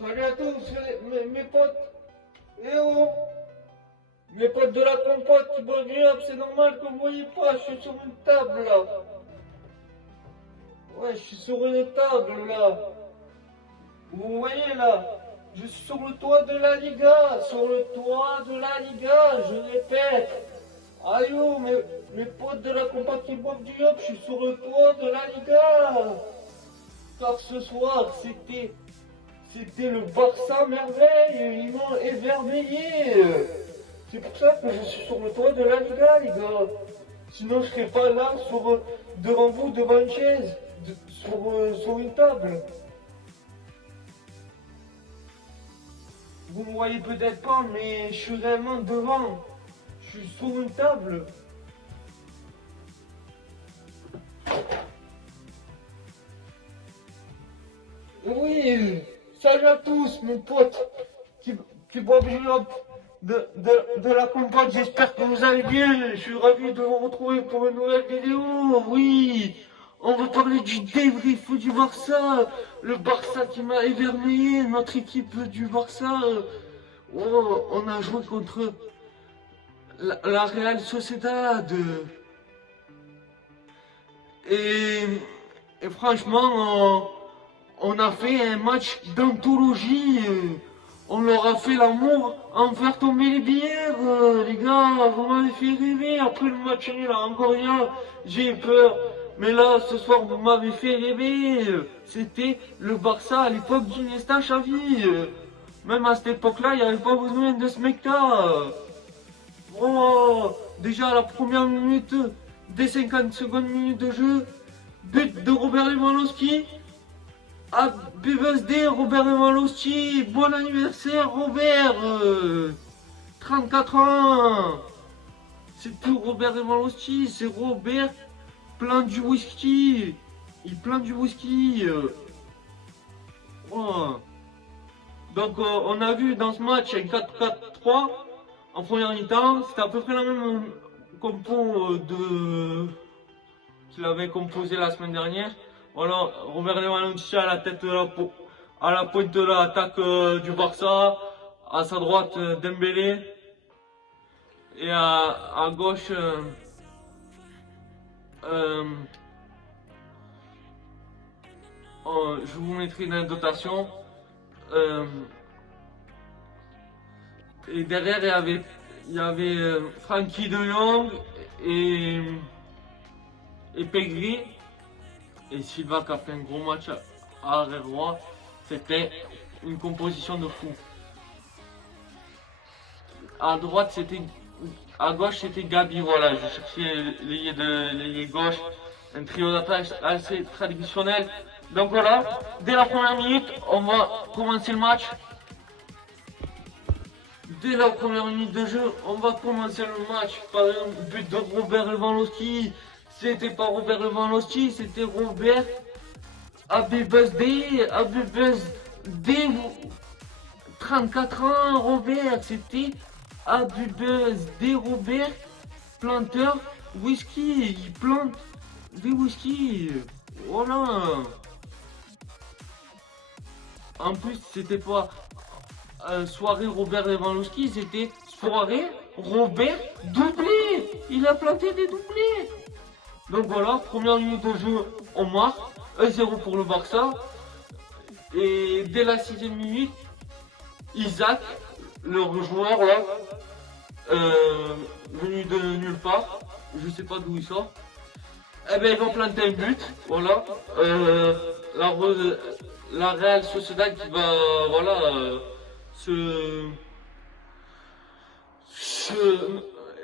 Salut à tous, mes potes. Eh oh, mes potes de la compote qui boivent du hop, c'est normal que vous voyez pas, je suis sur une table là. Ouais, je suis sur une table là. Vous voyez là, je suis sur le toit de la Liga, sur le toit de la Liga, je répète. Aïe oh, mes potes de la compote qui boivent du hop, je suis sur le toit de la Liga. Car ce soir, c'était le Barça merveille, ils m'ont émerveillé. C'est pour ça que je suis sur le toit de la Liga, les gars. Sinon, je serais pas là devant vous, devant une chaise, sur une table. Vous me voyez peut-être pas, mais je suis réellement devant. Je suis sur une table. Oui, salut à tous, mes potes qui boivent du hop de la compote. J'espère que vous allez bien. Je suis ravi de vous retrouver pour une nouvelle vidéo. Oui, on va parler du débrief du Barça. Le Barça qui m'a éverveillé, notre équipe du Barça. Oh, on a joué contre la Real Sociedad. Et, et franchement, on a fait un match d'anthologie. On leur a fait l'amour en faire tomber les bières. Les gars, vous m'avez fait rêver. Après le match nul à Angoria, j'ai eu peur. Mais là, ce soir, vous m'avez fait rêver. C'était le Barça à l'époque d'Iniesta Xavi. Même à cette époque-là, il n'y avait pas besoin de ce mec-là. Oh, déjà à la première minute, des 50 secondes minutes de jeu, but de Robert Lewandowski. Happy birthday Robert Lewandowski, bon anniversaire Robert, 34 ans. C'est plus Robert Lewandowski, c'est Robert plein du whisky. Il plein du whisky. Oh. Donc on a vu dans ce match un 4-4-3 en première mi-temps, c'était à peu près la même compo qu'il avait composé la semaine dernière. Voilà, Robert Lewandowski à la tête à la pointe de l'attaque du Barça, à sa droite Dembélé et à gauche je vous mettrai dans la dotation. Et derrière il y avait Frankie de Jong et Pegri. Et Silva qui a fait un gros match à arrière-droit. C'était une composition de fou. À droite, à gauche, c'était Gabi. Voilà, je cherchais l'ailier gauche. Un trio d'attaque assez traditionnel. Donc voilà, dès la première minute, on va commencer le match. Dès la première minute de jeu, on va commencer le match par un but de Robert Lewandowski. C'était pas Robert Lewandowski, c'était Robert. Happy birthday, 34 ans Robert, c'était Happy birthday Robert, planteur whisky, il plante des whisky, voilà. En plus c'était pas soirée Robert Lewandowski, c'était soirée Robert doublé, il a planté des doublés. Donc voilà, première minute de jeu, on marque. 1-0 pour le Barça. Et dès la 6ème minute, Isaac, leur joueur là, venu de nulle part, je sais pas d'où il sort, eh ben ils vont planter un but, voilà. La Real Sociedad qui va voilà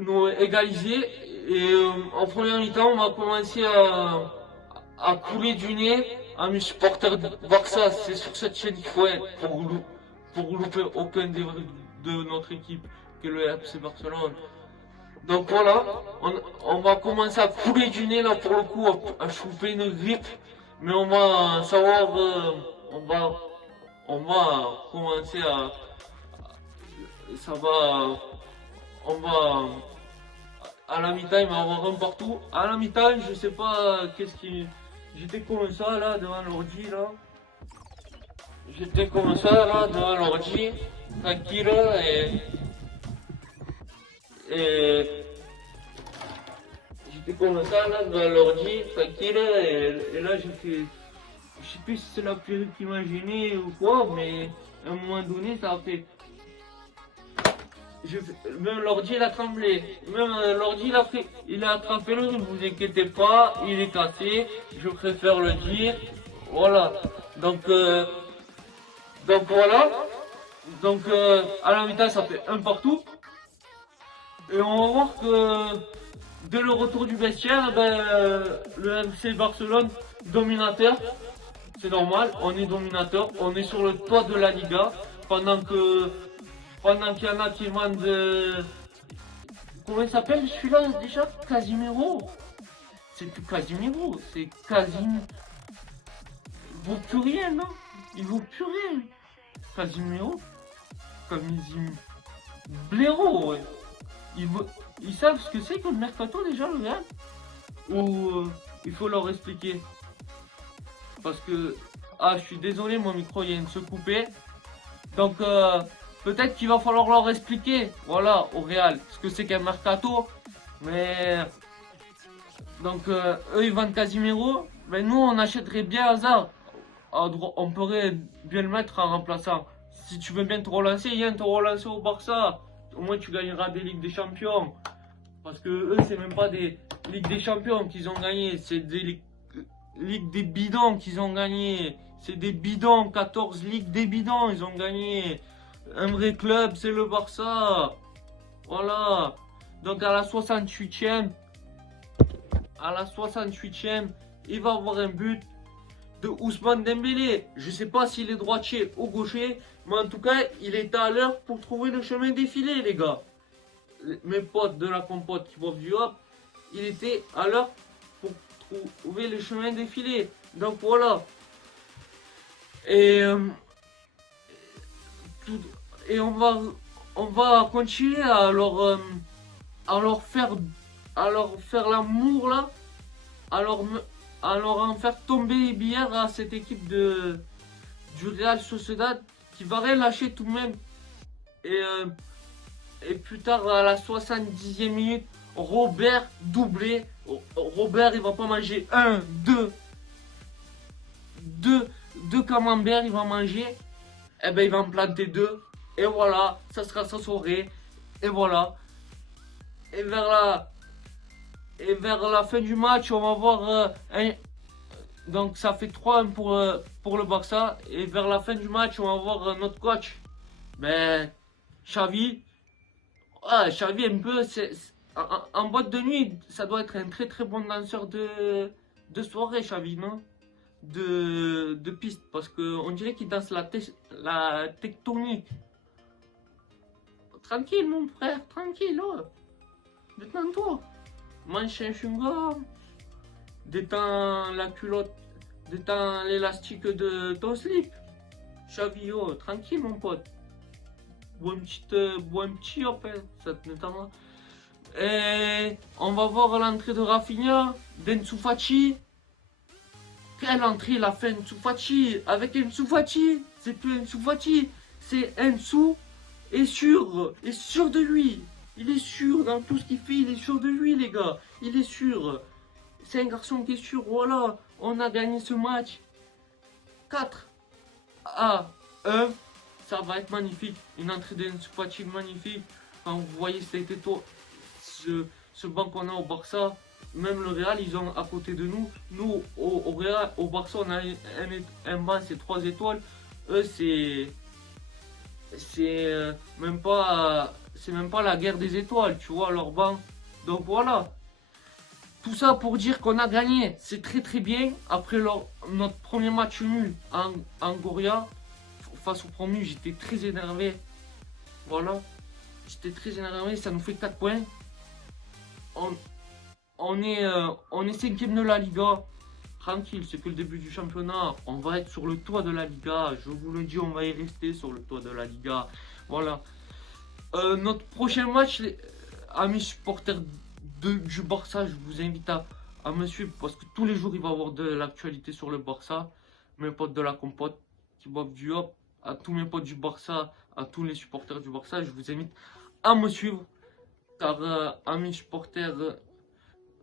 nous égaliser. Et en première mi-temps, on va commencer à couler du nez à mes supporters de Barça. C'est sur cette chaîne qu'il faut être pour louper aucun de notre équipe que le FC Barcelone. Donc voilà, on va commencer à couler du nez là pour le coup, à choper une grippe. Mais on va savoir, on va commencer ça va, on va, à la mi-temps, il va y avoir un partout. À la mi-temps, je sais pas qu'est-ce qui... J'étais comme ça, là, devant l'ordi, là. J'étais comme ça, là, devant l'ordi, tranquille, et j'étais comme ça, là, devant l'ordi, tranquille, et là, j'ai fait, je sais plus si c'est la perruque qui m'a gêné ou quoi, mais à un moment donné, ça a fait, même l'ordi, il a tremblé, même l'ordi, il a attrapé le, ne vous inquiétez pas, il est cassé, je préfère le dire, voilà, donc, donc voilà. Donc à la mi-temps ça fait un partout. Et on va voir que dès le retour du vestiaire, le FC Barcelone dominateur. C'est normal, on est dominateur, on est sur le toit de la Liga. Pendant qu'il y en a qui demandent comment il s'appelle celui-là déjà? Casimiro. C'est plus Casimiro, c'est Casim. Il vaut plus rien, non? Il vaut plus rien. Casimiro. Casim. Blaireau, ouais. Ils, ils savent ce que c'est que le mercato déjà, le Real? Ou il faut leur expliquer? Parce que, ah, je suis désolé, mon micro il vient de se couper. Donc, peut-être qu'il va falloir leur expliquer, voilà, au Real, ce que c'est qu'un mercato. Mais, donc, eux ils vendent Casimiro. Mais nous, on achèterait bien Hazard. On pourrait bien le mettre en remplaçant. Si tu veux bien te relancer, viens te relancer au Barça. Au moins tu gagneras des Ligues des Champions. Parce que eux, c'est même pas des Ligues des Champions qu'ils ont gagné. C'est des Ligues des bidons qu'ils ont gagné. C'est des bidons, 14 Ligues des bidons, ils ont gagné. Un vrai club, c'est le Barça. Voilà. Donc à la 68e, il va avoir un but de Ousmane Dembélé. Je sais pas s'il est droitier ou gaucher, mais en tout cas, il est à l'heure pour trouver le chemin défilé, les gars. Mes potes de la compote qui boivent du hop, il était à l'heure pour trouver le chemin défilé. Donc voilà. Et, et on va continuer à leur faire l'amour là, à leur en faire tomber les billets à cette équipe du Real Sociedad qui va rien lâcher tout de même. Et plus tard, à la 70e minute, Robert doublé. Robert, il va pas manger deux camemberts, il va manger. Et ben, il va en planter deux. Et voilà, ça sera sa soirée. Et voilà. Et vers la fin du match, on va voir donc ça fait 3-1 pour le Barça. Et vers la fin du match, on va voir notre coach. Ben, Xavi. Ah, Xavi, un peu, en boîte de nuit, ça doit être un très très bon danseur de soirée, Xavi, non? De piste, parce qu'on dirait qu'il danse la tectonique. Tranquille, mon frère, tranquille, oh. Détends-toi. Mange un chewing-gum. Détends la culotte, détends l'élastique de ton slip. Xavi, oh, tranquille, mon pote. Bois un petit hop, hein, ça te détendra. Et on va voir l'entrée de Rafinha, d'Ansu Fati. Quelle entrée il a fait Ansu Fati? Avec Ansu Fati, c'est plus Ansu Fati, c'est Ansu est sûr de lui. Il est sûr dans tout ce qu'il fait, il est sûr de lui, les gars. Il est sûr. C'est un garçon qui est sûr, voilà. On a gagné ce match 4-1. Ça va être magnifique. Une entrée d'Ansu Fati magnifique. Quand vous voyez ce banc qu'on a au Barça, même le Real, ils ont à côté de nous. Nous, au Real, au Barça, on a un banc, c'est 3 étoiles. Eux, même pas la guerre des étoiles, tu vois, leur banc. Donc voilà. Tout ça pour dire qu'on a gagné. C'est très très bien. Après notre premier match nul en Goria, face au promu, j'étais très énervé. Voilà. J'étais très énervé. Ça nous fait 4 points. On est 5ème de la Liga. Tranquille, c'est que le début du championnat. On va être sur le toit de la Liga. Je vous le dis, on va y rester sur le toit de la Liga. Voilà. Notre prochain match, amis supporters du Barça, je vous invite à me suivre parce que tous les jours il va y avoir de l'actualité sur le Barça. Mes potes de la compote qui boivent du hop, à tous mes potes du Barça, à tous les supporters du Barça, je vous invite à me suivre. Car à mes supporters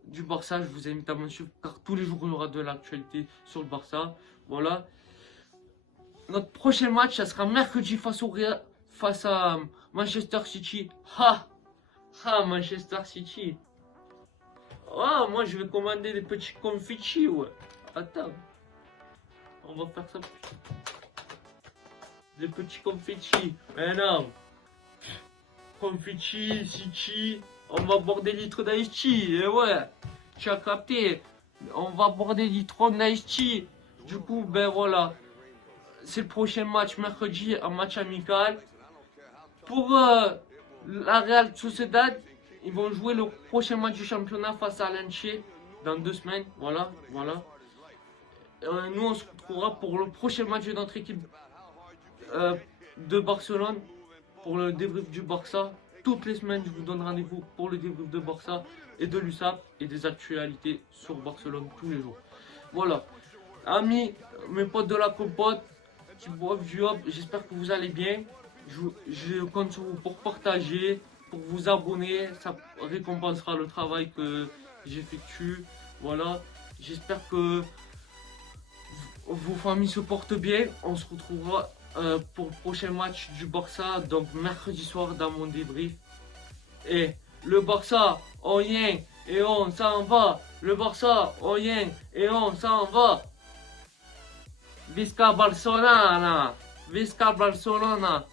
du Barça, je vous invite à me suivre car tous les jours il y aura de l'actualité sur le Barça. Voilà. Notre prochain match, ça sera mercredi face à Manchester City. Manchester City. Ah, moi je vais commander des petits confettis, ouais. Attends. On va faire ça. Des petits confettis. Mais non. Confetti, City. On va boire des litres d'ice tea. Et ouais. Tu as capté. On va boire des litres d'ice tea. Du coup, ben voilà. C'est le prochain match mercredi, un match amical. Pour la Real Sociedad, ils vont jouer le prochain match du championnat face à Elche dans 2 semaines. Voilà. Nous, on se retrouvera pour le prochain match de notre équipe de Barcelone, pour le débrief du Barça. Toutes les semaines, je vous donne rendez-vous pour le débrief de Barça et de l'USAP et des actualités sur Barcelone tous les jours. Voilà. Amis, mes potes de la compote qui boivent du hop, j'espère que vous allez bien. Je compte sur vous pour partager, pour vous abonner. Ça récompensera le travail que j'effectue. Voilà. J'espère que vos familles se portent bien. On se retrouvera pour le prochain match du Barça, donc mercredi soir dans mon débrief. Et le Barça, on y est et on s'en va. Le Barça, on y est et on s'en va. Visca Barcelona! Visca Barcelona!